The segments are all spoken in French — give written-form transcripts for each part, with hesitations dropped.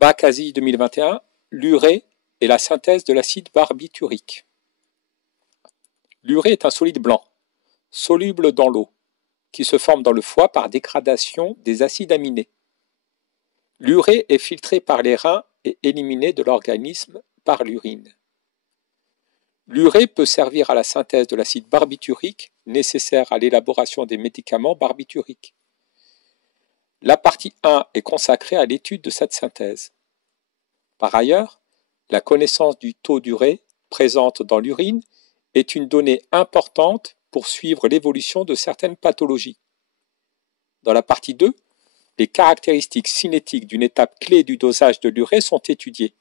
Bac-Asie 2021, l'urée et la synthèse de l'acide barbiturique. L'urée est un solide blanc, soluble dans l'eau, qui se forme dans le foie par dégradation des acides aminés. L'urée est filtrée par les reins et éliminée de l'organisme par l'urine. L'urée peut servir à la synthèse de l'acide barbiturique nécessaire à l'élaboration des médicaments barbituriques. La partie 1 est consacrée à l'étude de cette synthèse. Par ailleurs, la connaissance du taux d'urée présente dans l'urine est une donnée importante pour suivre l'évolution de certaines pathologies. Dans la partie 2, les caractéristiques cinétiques d'une étape clé du dosage de l'urée sont étudiées.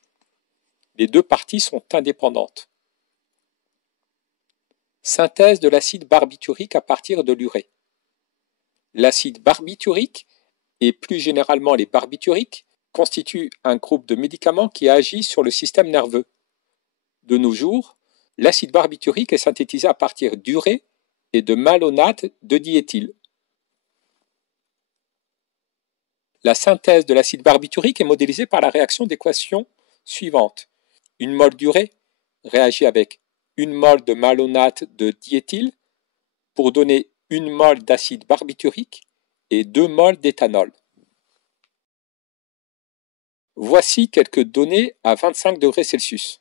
Les deux parties sont indépendantes. Synthèse de l'acide barbiturique à partir de l'urée. L'acide barbiturique, et plus généralement les barbituriques, constituent un groupe de médicaments qui agit sur le système nerveux. De nos jours, l'acide barbiturique est synthétisé à partir d'urée et de malonate de diéthyle. La synthèse de l'acide barbiturique est modélisée par la réaction d'équation suivante. Une mole d'urée réagit avec une mole de malonate de diéthyle pour donner une mole d'acide barbiturique et 2 moles d'éthanol. Voici quelques données à 25 degrés Celsius.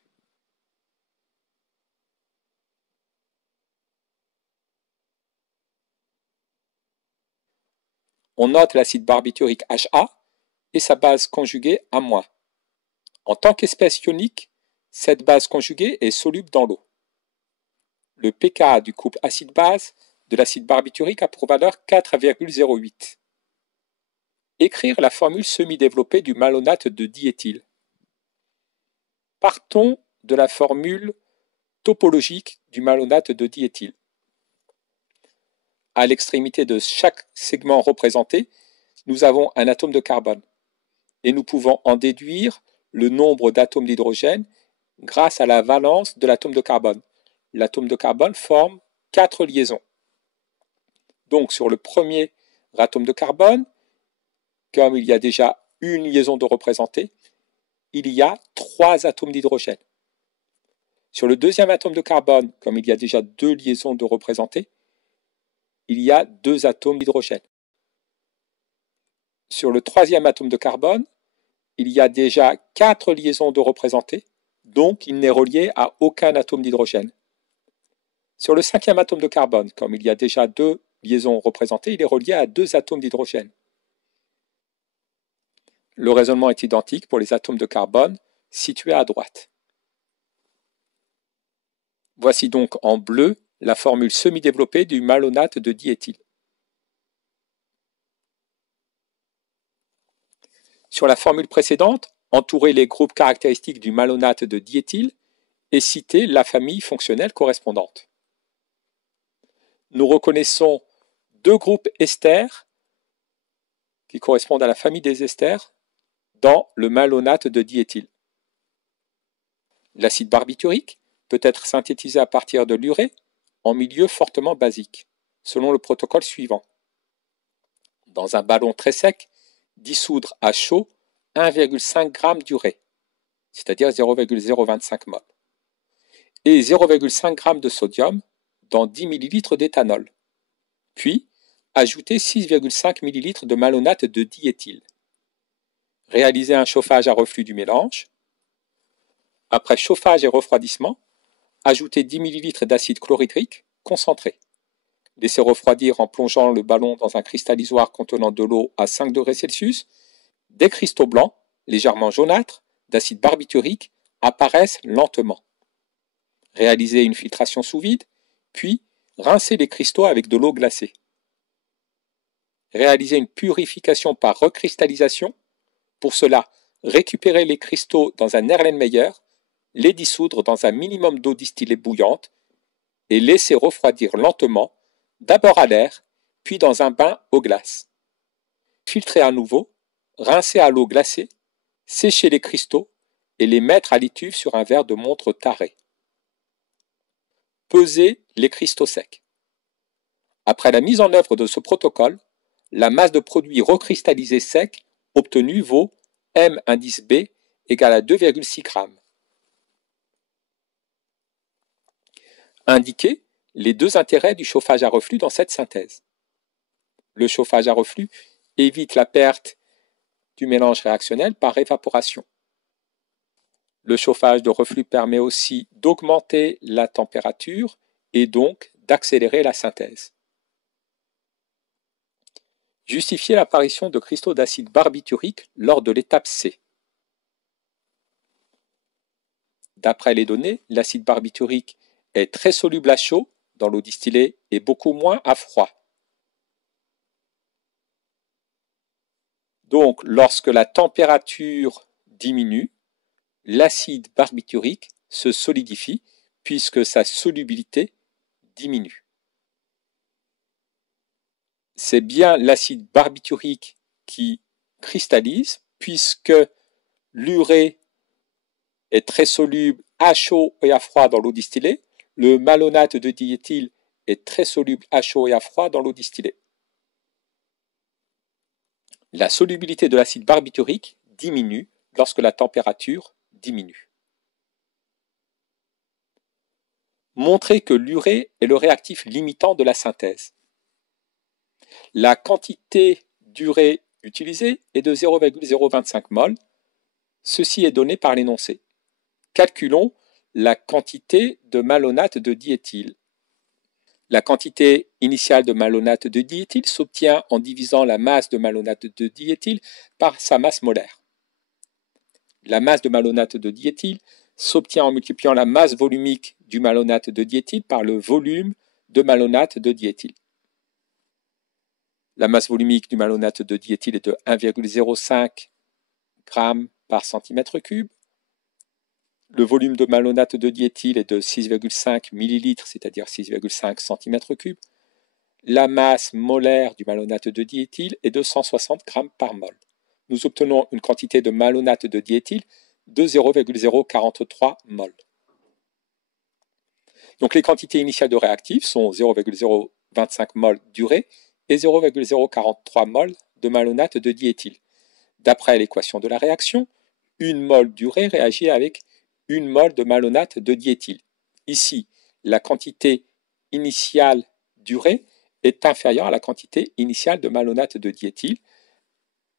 On note l'acide barbiturique HA et sa base conjuguée A-. En tant qu'espèce ionique, cette base conjuguée est soluble dans l'eau. Le pKa du couple acide-base de l'acide barbiturique a pour valeur 4,08. Écrire la formule semi-développée du malonate de diéthyle. Partons de la formule topologique du malonate de diéthyle. À l'extrémité de chaque segment représenté, nous avons un atome de carbone et nous pouvons en déduire le nombre d'atomes d'hydrogène grâce à la valence de l'atome de carbone. L'atome de carbone forme 4 liaisons. Donc sur le premier atome de carbone, comme il y a déjà une liaison de représentée, il y a 3 atomes d'hydrogène. Sur le deuxième atome de carbone, comme il y a déjà 2 liaisons de représentées, il y a 2 atomes d'hydrogène. Sur le troisième atome de carbone, il y a déjà 4 liaisons de représentées, donc il n'est relié à aucun atome d'hydrogène. Sur le cinquième atome de carbone, comme il y a déjà 2 liaisons représentées, il est relié à 2 atomes d'hydrogène. Le raisonnement est identique pour les atomes de carbone situés à droite. Voici donc en bleu la formule semi-développée du malonate de diéthyle. Sur la formule précédente, entourez les groupes caractéristiques du malonate de diéthyle et citez la famille fonctionnelle correspondante. Nous reconnaissons 2 groupes esters qui correspondent à la famille des esters dans le malonate de diéthyle. L'acide barbiturique peut être synthétisé à partir de l'urée en milieu fortement basique, selon le protocole suivant. Dans un ballon très sec, dissoudre à chaud 1,5 g d'urée, c'est-à-dire 0,025 mol, et 0,5 g de sodium dans 10 ml d'éthanol. Puis, ajouter 6,5 ml de malonate de diéthyle. Réaliser un chauffage à reflux du mélange. Après chauffage et refroidissement, ajouter 10 ml d'acide chlorhydrique concentré. Laisser refroidir en plongeant le ballon dans un cristallisoir contenant de l'eau à 5 degrés Celsius. Des cristaux blancs, légèrement jaunâtres, d'acide barbiturique apparaissent lentement. Réaliser une filtration sous vide, puis rincer les cristaux avec de l'eau glacée. Réaliser une purification par recristallisation. Pour cela, récupérer les cristaux dans un Erlenmeyer, les dissoudre dans un minimum d'eau distillée bouillante et laisser refroidir lentement, d'abord à l'air, puis dans un bain aux glaces. Filtrer à nouveau, rincer à l'eau glacée, sécher les cristaux et les mettre à l'étuve sur un verre de montre taré. Peser les cristaux secs. Après la mise en œuvre de ce protocole, la masse de produit recristallisé sec obtenue vaut M indice B égale à 2,6 g. Indiquez les deux intérêts du chauffage à reflux dans cette synthèse. Le chauffage à reflux évite la perte du mélange réactionnel par évaporation. Le chauffage de reflux permet aussi d'augmenter la température et donc d'accélérer la synthèse. Justifier l'apparition de cristaux d'acide barbiturique lors de l'étape C. D'après les données, l'acide barbiturique est très soluble à chaud dans l'eau distillée et beaucoup moins à froid. Donc, lorsque la température diminue, l'acide barbiturique se solidifie puisque sa solubilité diminue. C'est bien l'acide barbiturique qui cristallise puisque l'urée est très soluble à chaud et à froid dans l'eau distillée. Le malonate de diéthyle est très soluble à chaud et à froid dans l'eau distillée. La solubilité de l'acide barbiturique diminue lorsque la température diminue. Montrer que l'urée est le réactif limitant de la synthèse. La quantité d'urée utilisée est de 0,025 mol. Ceci est donné par l'énoncé. Calculons la quantité de malonate de diéthyle. La quantité initiale de malonate de diéthyle s'obtient en divisant la masse de malonate de diéthyle par sa masse molaire. La masse de malonate de diéthyle s'obtient en multipliant la masse volumique du malonate de diéthyle par le volume de malonate de diéthyle. La masse volumique du malonate de diéthyle est de 1,05 g par cm3. Le volume de malonate de diéthyle est de 6,5 ml, c'est-à-dire 6,5 cm3. La masse molaire du malonate de diéthyle est de 160 g par mol. Nous obtenons une quantité de malonate de diéthyle de 0,043 mol. Donc les quantités initiales de réactifs sont 0,025 mol d'urée et 0,043 mol de malonate de diéthyle. D'après l'équation de la réaction, 1 mol d'urée réagit avec 1 mol de malonate de diéthyle. Ici, la quantité initiale d'urée est inférieure à la quantité initiale de malonate de diéthyle.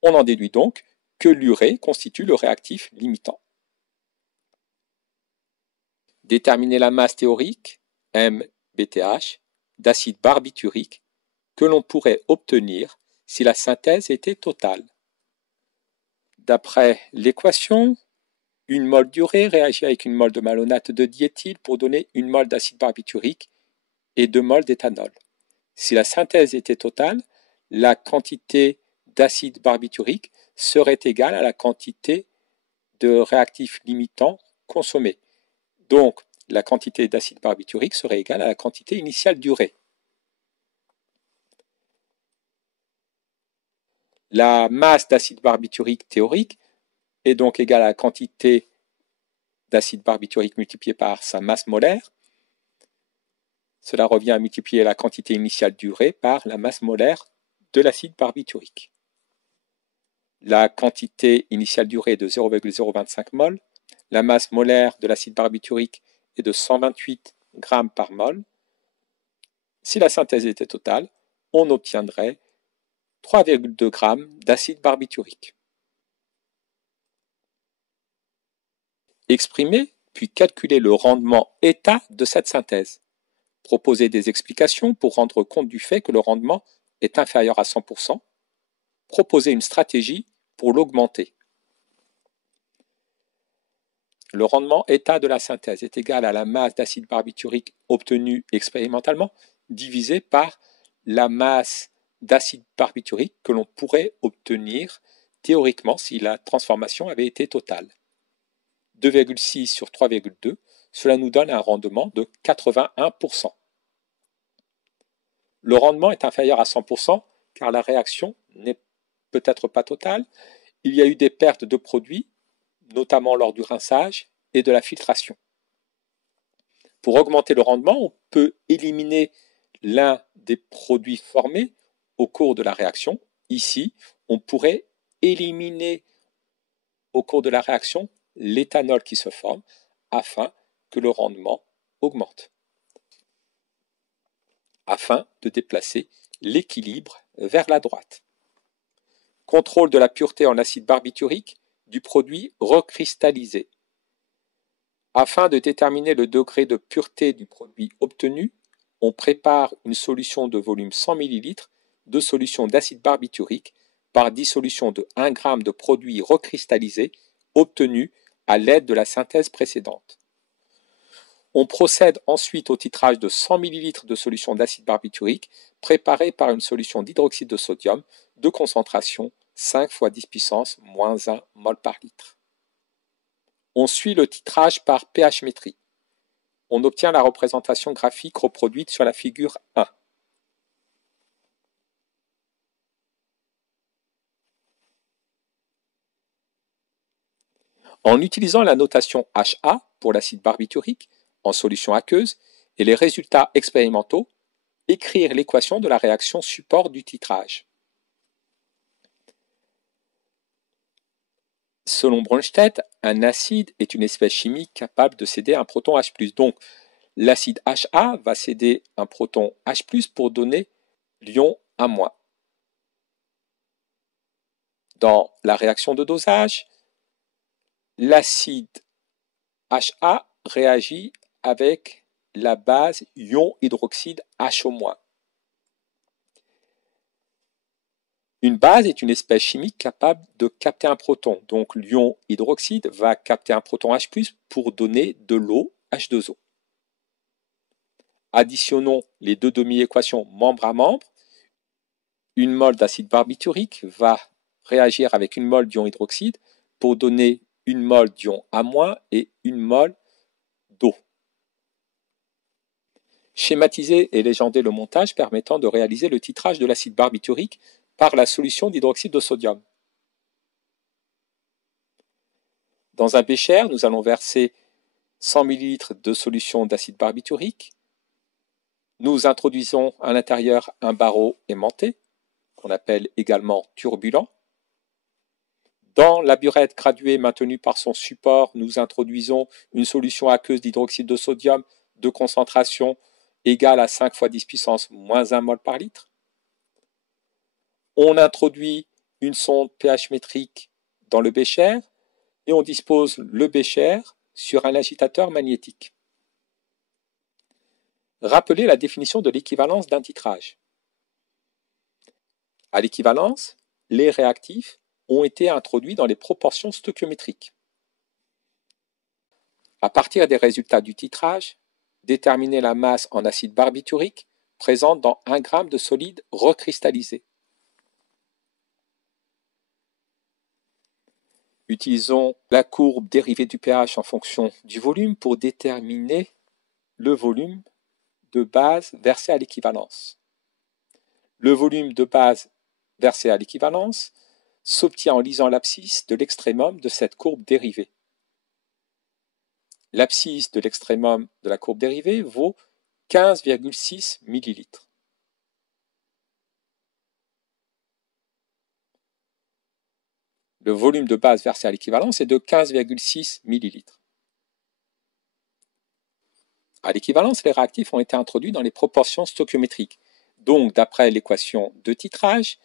On en déduit donc que l'urée constitue le réactif limitant. Déterminer la masse théorique, MBTH, d'acide barbiturique que l'on pourrait obtenir si la synthèse était totale. D'après l'équation, 1 mol d'urée réagit avec 1 mol de malonate de diéthyle pour donner 1 mol d'acide barbiturique et 2 mol d'éthanol. Si la synthèse était totale, la quantité d'acide barbiturique serait égale à la quantité de réactifs limitants consommés. Donc, la quantité d'acide barbiturique serait égale à la quantité initiale d'urée. La masse d'acide barbiturique théorique est donc égale à la quantité d'acide barbiturique multipliée par sa masse molaire. Cela revient à multiplier la quantité initiale d'urée par la masse molaire de l'acide barbiturique. La quantité initiale d'urée est de 0,025 mol. La masse molaire de l'acide barbiturique est de 128 g par mol. Si la synthèse était totale, on obtiendrait 3,2 g d'acide barbiturique. Exprimer puis calculer le rendement état de cette synthèse. Proposer des explications pour rendre compte du fait que le rendement est inférieur à 100%. Proposer une stratégie pour l'augmenter. Le rendement état de la synthèse est égal à la masse d'acide barbiturique obtenue expérimentalement divisé par la masse d'acide barbiturique que l'on pourrait obtenir théoriquement si la transformation avait été totale. 2,6 sur 3,2, cela nous donne un rendement de 81%. Le rendement est inférieur à 100% car la réaction n'est peut-être pas totale. Il y a eu des pertes de produits, notamment lors du rinçage et de la filtration. Pour augmenter le rendement, on peut éliminer l'un des produits formés au cours de la réaction. Ici, on pourrait éliminer au cours de la réaction l'éthanol qui se forme afin que le rendement augmente, afin de déplacer l'équilibre vers la droite. Contrôle de la pureté en acide barbiturique du produit recristallisé. Afin de déterminer le degré de pureté du produit obtenu, on prépare une solution de volume 100 ml de solution d'acide barbiturique par dissolution de 1 g de produit recristallisé obtenu à l'aide de la synthèse précédente. On procède ensuite au titrage de 100 ml de solution d'acide barbiturique préparée par une solution d'hydroxyde de sodium de concentration 5 × 10 puissance moins 1 mol par litre. On suit le titrage par pH-métrie. On obtient la représentation graphique reproduite sur la figure 1. En utilisant la notation HA pour l'acide barbiturique en solution aqueuse et les résultats expérimentaux, écrire l'équation de la réaction support du titrage. Selon Brønsted, un acide est une espèce chimique capable de céder un proton H+. Donc, l'acide HA va céder un proton H+, pour donner l'ion A-. Dans la réaction de dosage, l'acide HA réagit avec la base ion hydroxyde HO-. Une base est une espèce chimique capable de capter un proton. Donc l'ion hydroxyde va capter un proton H+, pour donner de l'eau H2O. Additionnons les deux demi-équations membre à membre. Une mole d'acide barbiturique va réagir avec une mole d'ion hydroxyde pour donner une mole d'ion A- et une mole d'eau. Schématiser et légender le montage permettant de réaliser le titrage de l'acide barbiturique par la solution d'hydroxyde de sodium. Dans un bécher, nous allons verser 100 ml de solution d'acide barbiturique. Nous introduisons à l'intérieur un barreau aimanté, qu'on appelle également turbulent. Dans la burette graduée maintenue par son support, nous introduisons une solution aqueuse d'hydroxyde de sodium de concentration égale à 5 × 10 puissance moins 1 mol par litre. On introduit une sonde pH métrique dans le bécher et on dispose le bécher sur un agitateur magnétique. Rappelez la définition de l'équivalence d'un titrage. À l'équivalence, les réactifs ont été introduits dans les proportions stoichiométriques. À partir des résultats du titrage, déterminer la masse en acide barbiturique présente dans 1 g de solide recristallisé. Utilisons la courbe dérivée du pH en fonction du volume pour déterminer le volume de base versé à l'équivalence. Le volume de base versé à l'équivalence s'obtient en lisant l'abscisse de l'extrémum de cette courbe dérivée. L'abscisse de l'extrémum de la courbe dérivée vaut 15,6 ml. Le volume de base versé à l'équivalence est de 15,6 ml. À l'équivalence, les réactifs ont été introduits dans les proportions stoichiométriques. Donc, d'après l'équation de titrage,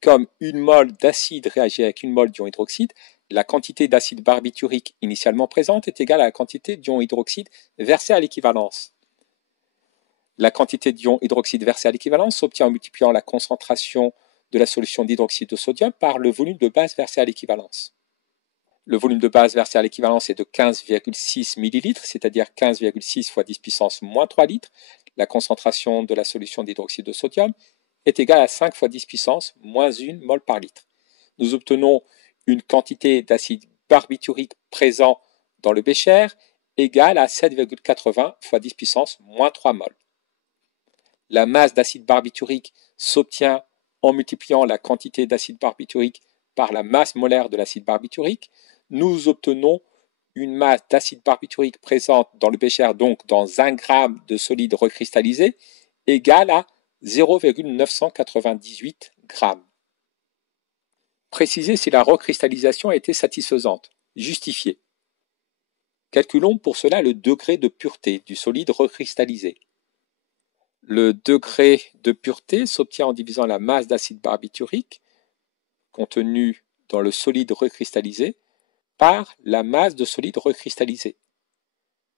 comme une mole d'acide réagit avec une mole d'ion hydroxyde, la quantité d'acide barbiturique initialement présente est égale à la quantité d'ion hydroxyde versée à l'équivalence. La quantité d'ion hydroxyde versée à l'équivalence s'obtient en multipliant la concentration de la solution d'hydroxyde de sodium par le volume de base versé à l'équivalence. Le volume de base versé à l'équivalence est de 15,6 ml, c'est-à-dire 15,6 × 10 puissance moins 3 litres. La concentration de la solution d'hydroxyde de sodium est égale à 5 × 10 puissance moins 1 mol par litre. Nous obtenons une quantité d'acide barbiturique présent dans le bécher égale à 7,80 × 10 puissance moins 3 mol. La masse d'acide barbiturique s'obtient en multipliant la quantité d'acide barbiturique par la masse molaire de l'acide barbiturique. Nous obtenons une masse d'acide barbiturique présente dans le bécher, donc dans 1 g de solide recristallisé, égale à 0,998 g. Préciser si la recristallisation a été satisfaisante. Justifier. Calculons pour cela le degré de pureté du solide recristallisé. Le degré de pureté s'obtient en divisant la masse d'acide barbiturique contenue dans le solide recristallisé par la masse de solide recristallisé.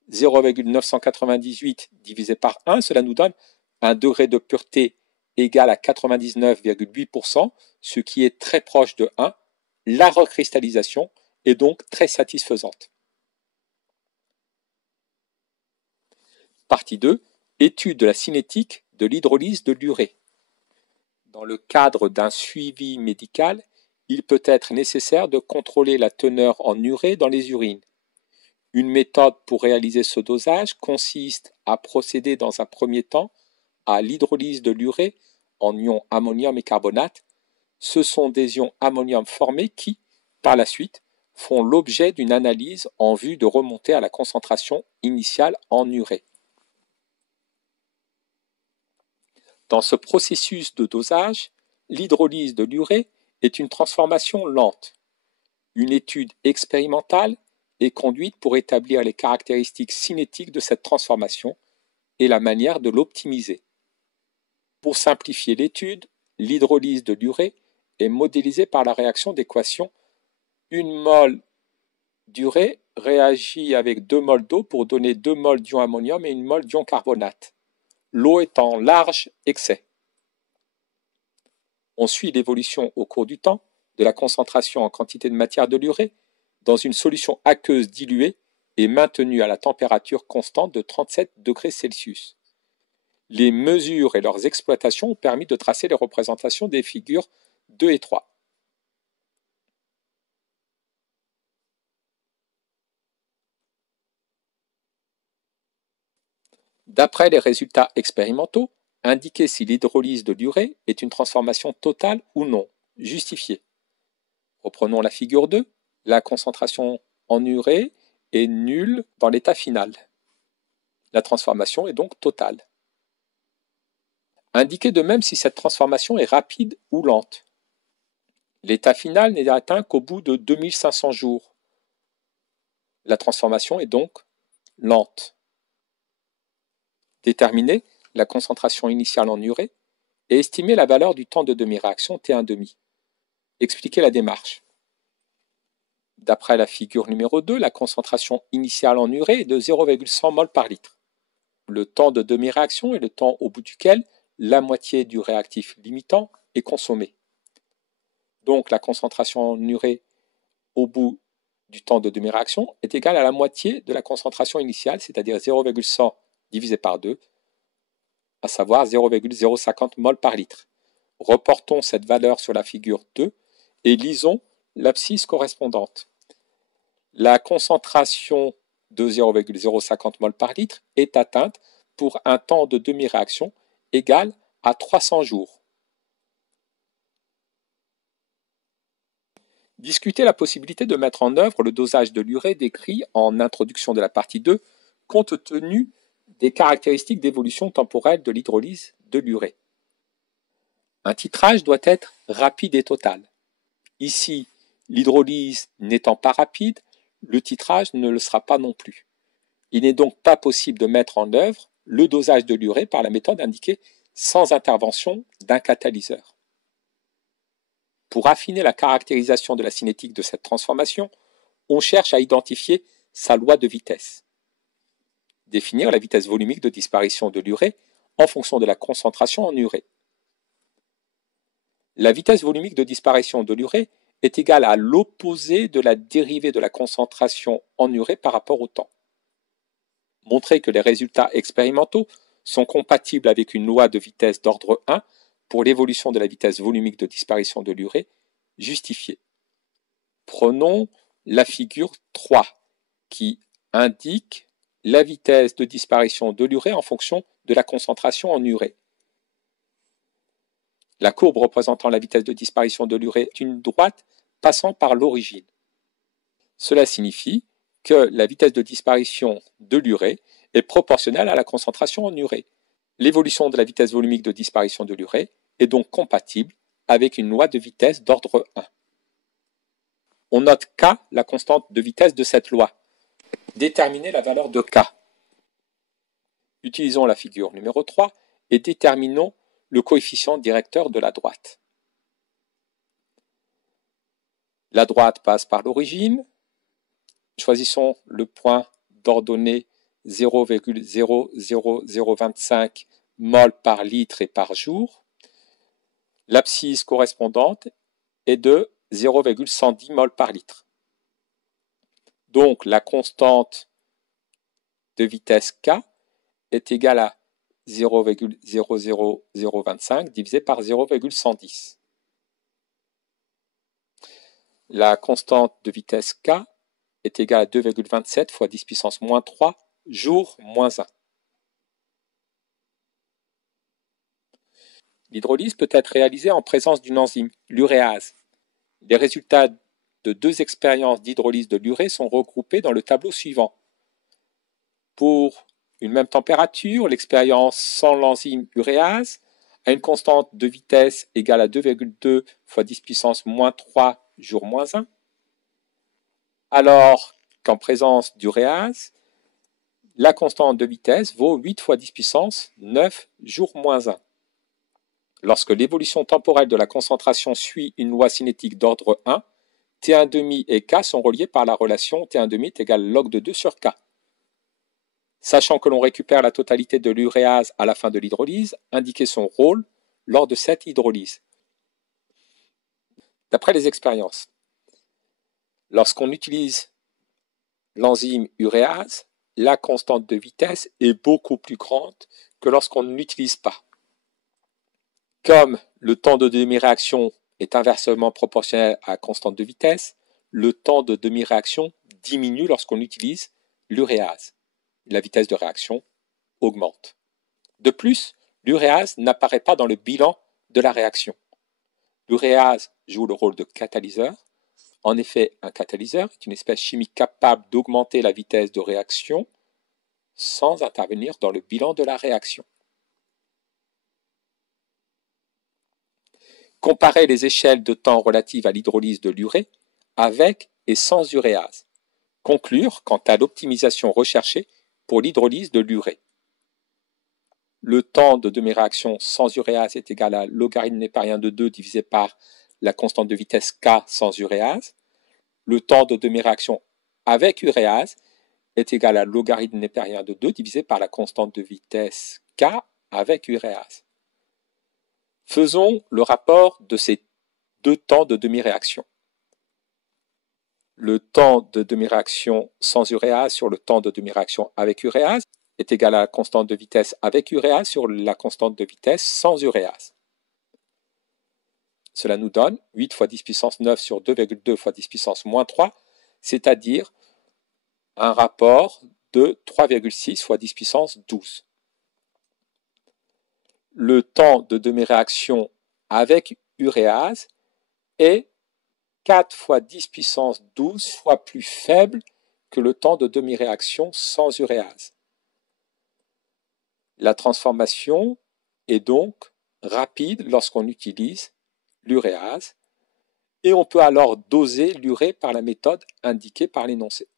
0,998 divisé par 1, cela nous donne un degré de pureté égal à 99,8%, ce qui est très proche de 1. La recristallisation est donc très satisfaisante. Partie 2. Étude de la cinétique de l'hydrolyse de l'urée. Dans le cadre d'un suivi médical, il peut être nécessaire de contrôler la teneur en urée dans les urines. Une méthode pour réaliser ce dosage consiste à procéder dans un premier temps à l'hydrolyse de l'urée en ions ammonium et carbonate. Ce sont des ions ammonium formés qui, par la suite, font l'objet d'une analyse en vue de remonter à la concentration initiale en urée. Dans ce processus de dosage, l'hydrolyse de l'urée est une transformation lente. Une étude expérimentale est conduite pour établir les caractéristiques cinétiques de cette transformation et la manière de l'optimiser. Pour simplifier l'étude, l'hydrolyse de l'urée est modélisée par la réaction d'équation 1 mol d'urée réagit avec 2 mols d'eau pour donner 2 mols d'ion ammonium et 1 mol d'ion carbonate, l'eau étant large excès. On suit l'évolution au cours du temps de la concentration en quantité de matière de l'urée dans une solution aqueuse diluée et maintenue à la température constante de 37 degrés Celsius. Les mesures et leurs exploitations ont permis de tracer les représentations des figures 2 et 3. D'après les résultats expérimentaux, indiquer si l'hydrolyse de l'urée est une transformation totale ou non. Justifier. Reprenons la figure 2. La concentration en urée est nulle dans l'état final. La transformation est donc totale. Indiquer de même si cette transformation est rapide ou lente. L'état final n'est atteint qu'au bout de 2500 jours. La transformation est donc lente. Déterminer la concentration initiale en urée et estimer la valeur du temps de demi-réaction T1,5. Expliquer la démarche. D'après la figure numéro 2, la concentration initiale en urée est de 0,100 mol par litre. Le temps de demi-réaction est le temps au bout duquel la moitié du réactif limitant est consommé. Donc la concentration en urée au bout du temps de demi-réaction est égale à la moitié de la concentration initiale, c'est-à-dire 0,100 divisé par 2, à savoir 0,050 mol par litre. Reportons cette valeur sur la figure 2 et lisons l'abscisse correspondante. La concentration de 0,050 mol par litre est atteinte pour un temps de demi-réaction égal à 300 jours. Discuter la possibilité de mettre en œuvre le dosage de l'urée décrit en introduction de la partie 2 compte tenu des caractéristiques d'évolution temporelle de l'hydrolyse de l'urée. Un titrage doit être rapide et total. Ici, l'hydrolyse n'étant pas rapide, le titrage ne le sera pas non plus. Il n'est donc pas possible de mettre en œuvre le dosage de l'urée par la méthode indiquée sans intervention d'un catalyseur. Pour affiner la caractérisation de la cinétique de cette transformation, on cherche à identifier sa loi de vitesse. Définir la vitesse volumique de disparition de l'urée en fonction de la concentration en urée. La vitesse volumique de disparition de l'urée est égale à l'opposé de la dérivée de la concentration en urée par rapport au temps. Montrer que les résultats expérimentaux sont compatibles avec une loi de vitesse d'ordre 1 pour l'évolution de la vitesse volumique de disparition de l'urée, justifiée. Prenons la figure 3 qui indique la vitesse de disparition de l'urée en fonction de la concentration en urée. La courbe représentant la vitesse de disparition de l'urée est une droite passant par l'origine. Cela signifie que la vitesse de disparition de l'urée est proportionnelle à la concentration en urée. L'évolution de la vitesse volumique de disparition de l'urée est donc compatible avec une loi de vitesse d'ordre 1. On note K, la constante de vitesse de cette loi. Déterminer la valeur de K. Utilisons la figure numéro 3 et déterminons le coefficient directeur de la droite. La droite passe par l'origine. Choisissons le point d'ordonnée 0,00025 mol par litre et par jour. L'abscisse correspondante est de 0,110 mol par litre. Donc la constante de vitesse K est égale à 0,00025 divisé par 0,110. La constante de vitesse K est égale à 2,27 fois 10 puissance moins 3 jours moins 1. L'hydrolyse peut être réalisée en présence d'une enzyme, l'uréase. Les résultats de 2 expériences d'hydrolyse de l'urée sont regroupés dans le tableau suivant. Pour une même température, l'expérience sans l'enzyme uréase a une constante de vitesse égale à 2,2 fois 10 puissance moins 3 jours moins 1, alors qu'en présence d'uréase, la constante de vitesse vaut 8 fois 10 puissance 9 jours moins 1. Lorsque l'évolution temporelle de la concentration suit une loi cinétique d'ordre 1, T1,5 et K sont reliés par la relation T1,5 est égal à log de 2 sur K. Sachant que l'on récupère la totalité de l'uréase à la fin de l'hydrolyse, indiquez son rôle lors de cette hydrolyse. D'après les expériences, lorsqu'on utilise l'enzyme uréase, la constante de vitesse est beaucoup plus grande que lorsqu'on ne l'utilise pas. Comme le temps de demi-réaction est inversement proportionnel à la constante de vitesse, le temps de demi-réaction diminue lorsqu'on utilise l'uréase. La vitesse de réaction augmente. De plus, l'uréase n'apparaît pas dans le bilan de la réaction. L'uréase joue le rôle de catalyseur. En effet, un catalyseur est une espèce chimique capable d'augmenter la vitesse de réaction sans intervenir dans le bilan de la réaction. Comparez les échelles de temps relatives à l'hydrolyse de l'urée avec et sans uréase. Conclure quant à l'optimisation recherchée pour l'hydrolyse de l'urée. Le temps de demi-réaction sans uréase est égal à logarithme népérien de 2 divisé par la constante de vitesse K sans uréase. Le temps de demi-réaction avec uréase est égal à logarithme népérien de 2 divisé par la constante de vitesse K avec uréase. Faisons le rapport de ces deux temps de demi-réaction. Le temps de demi-réaction sans uréase sur le temps de demi-réaction avec uréase est égal à la constante de vitesse avec uréase sur la constante de vitesse sans uréase. Cela nous donne 8 fois 10 puissance 9 sur 2,2 fois 10 puissance moins 3, c'est-à-dire un rapport de 3,6 fois 10 puissance 12. Le temps de demi-réaction avec uréase est 4 fois 10 puissance 12 fois plus faible que le temps de demi-réaction sans uréase. La transformation est donc rapide lorsqu'on utilise l'uréase et on peut alors doser l'urée par la méthode indiquée par l'énoncé.